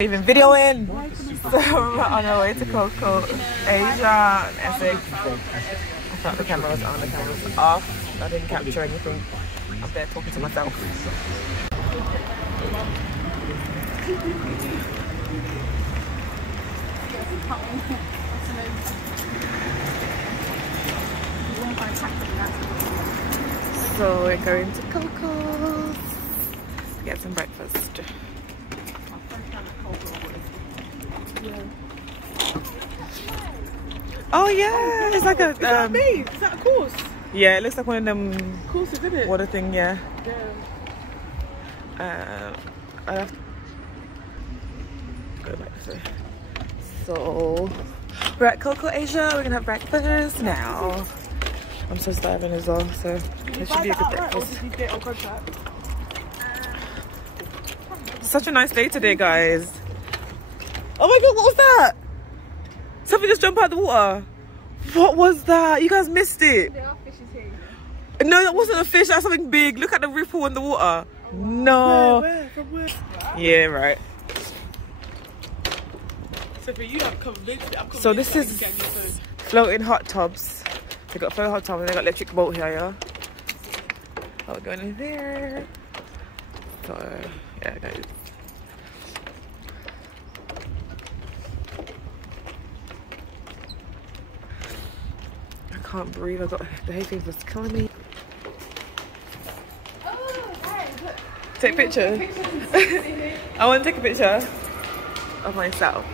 Even videoing. So we're on our way to Coco, Asia, and Essex. I thought the camera was on, the camera was off. I didn't capture anything. I'm there talking to myself. So we're going to Coco's to get some breakfast. Oh yeah, it's like a. Is that is that a course? Yeah, it looks like one of them courses, isn't it? Water thing, yeah. Yeah. I have to go back this way. So we're at Coco Asia. We're gonna have breakfast now. I'm so starving as well, so it should be a good breakfast. Or did you get on contract? Such a nice day today, guys. Oh my god, what was that? Something just jumped out of the water. What was that? You guys missed it. There are fishes here. No, that wasn't a fish. That's something big. Look at the ripple in the water. Oh, wow. No. Where? From where? Yeah, right. So for you, I'm convinced. So this is floating hot tubs. They got a floating hot tub and they got electric boat here, yeah. Oh, we're going in there. So yeah, guys. I can't breathe. I got the hay fever's killing me. Oh, hey, look. Take a picture. I want to take a picture of myself.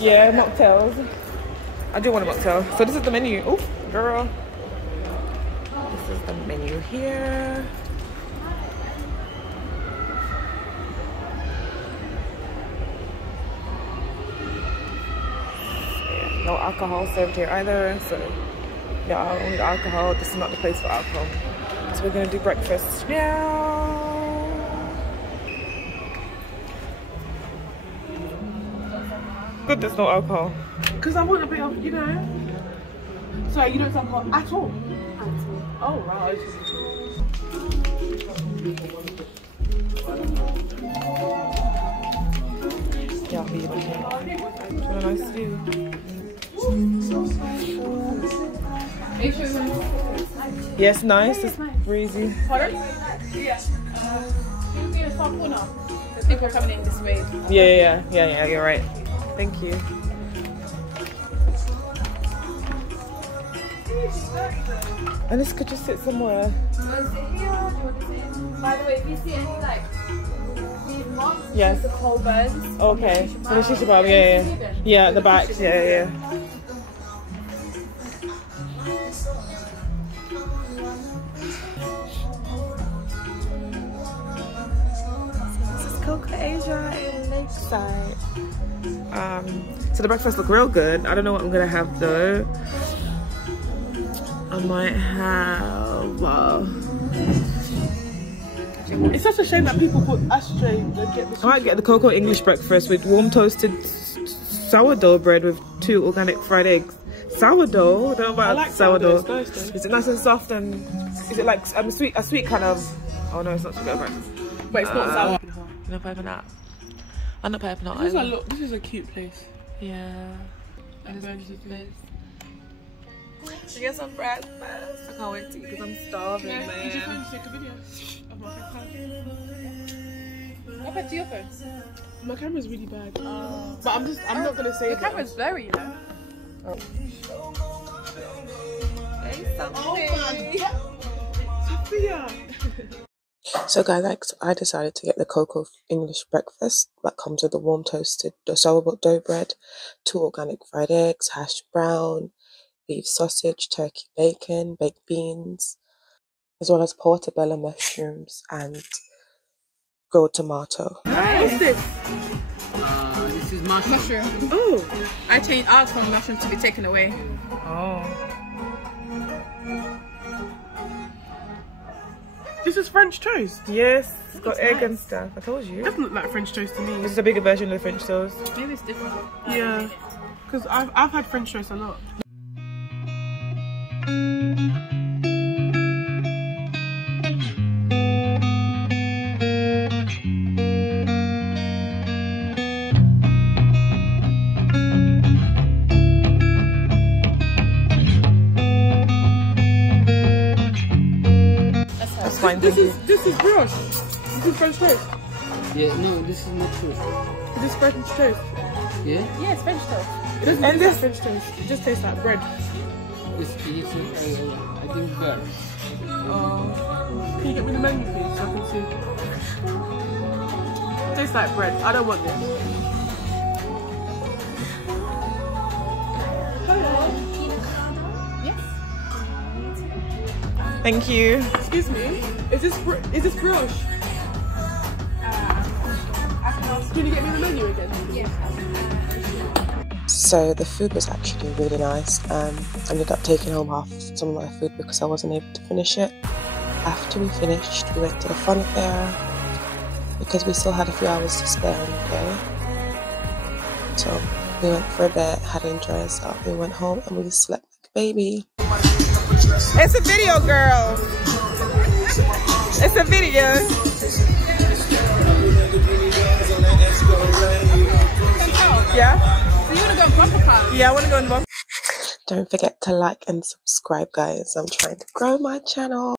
Yeah, mocktails. I do want a mocktail. So this is the menu. Oh, girl. This is the menu here. Yeah, no alcohol served here either. So yeah, I don't need alcohol. This is not the place for alcohol. So we're gonna do breakfast now. Good, there's no alcohol. Because I want a bit of, you know. Sorry, you don't sound hot at all. Oh, right. Yeah, I'll be in here. What a nice view. Yes, nice. It's breezy. Pardon? Yeah. People are coming in this way. Yeah, you're right. Thank you. And this could just sit somewhere. By the way, if you see any like these moths, yes, the coal burns. Okay. So the shisha bar, yeah, the back, yeah. This is Coco Asia in Lakeside. So the breakfast look real good. I don't know what I'm gonna have though. I might have. It's such a shame that people put ashtray. I might get the Coco English breakfast with warm toasted sourdough bread with 2 organic fried eggs. Sourdough? I don't know about like sourdough. Nice. Is it nice and soft and is it like a sweet kind of? Oh no, it's not sugar, right? But it's not sour. No pepper. I'm not pepper. This is a cute place. Yeah. It is a cute place. To get some breakfast. I can't wait to eat because I'm starving, man. Did you phone to take a video of my phone? What about to your phone? My camera's really bad. But I'm not gonna say the camera's blurry, you know. Oh. Hey, Sophia! So guys, I decided to get the Coco English breakfast that comes with the warm toasted sourdough bread, 2 organic fried eggs, hash brown, beef sausage, turkey bacon, baked beans, as well as portobello mushrooms and grilled tomato. What's this? This is mushroom. Oh! I asked for mushroom to be taken away. Oh. This is French toast. Yes, it's got egg and stuff. I told you. It doesn't look like French toast to me. This is a bigger version of the French toast. Maybe it's different. Yeah, because I've had French toast a lot. This is brioche. This is French toast. Yeah, no, this is not toast. This is French toast. Yeah? Yeah, it's French toast. It doesn't taste like French toast. It just tastes like bread. It's I think bread. Can you get me the menu, please, so I can see? It tastes like bread. I don't want this. Yes. Thank you. Excuse me. Is this brioche? Can you get me the menu again? Yes. So the food was actually really nice. I ended up taking home half some of my food because I wasn't able to finish it. After we finished, we went to the fun fair because we still had a few hours to spare on the day. So we went for a bit, had to enjoy ourselves. We went home and we slept like a baby. It's a video, girl. It's a video. Yeah? So you wanna go bumper car? Yeah, I want to go in the box. Don't forget to like and subscribe, guys. I'm trying to grow my channel.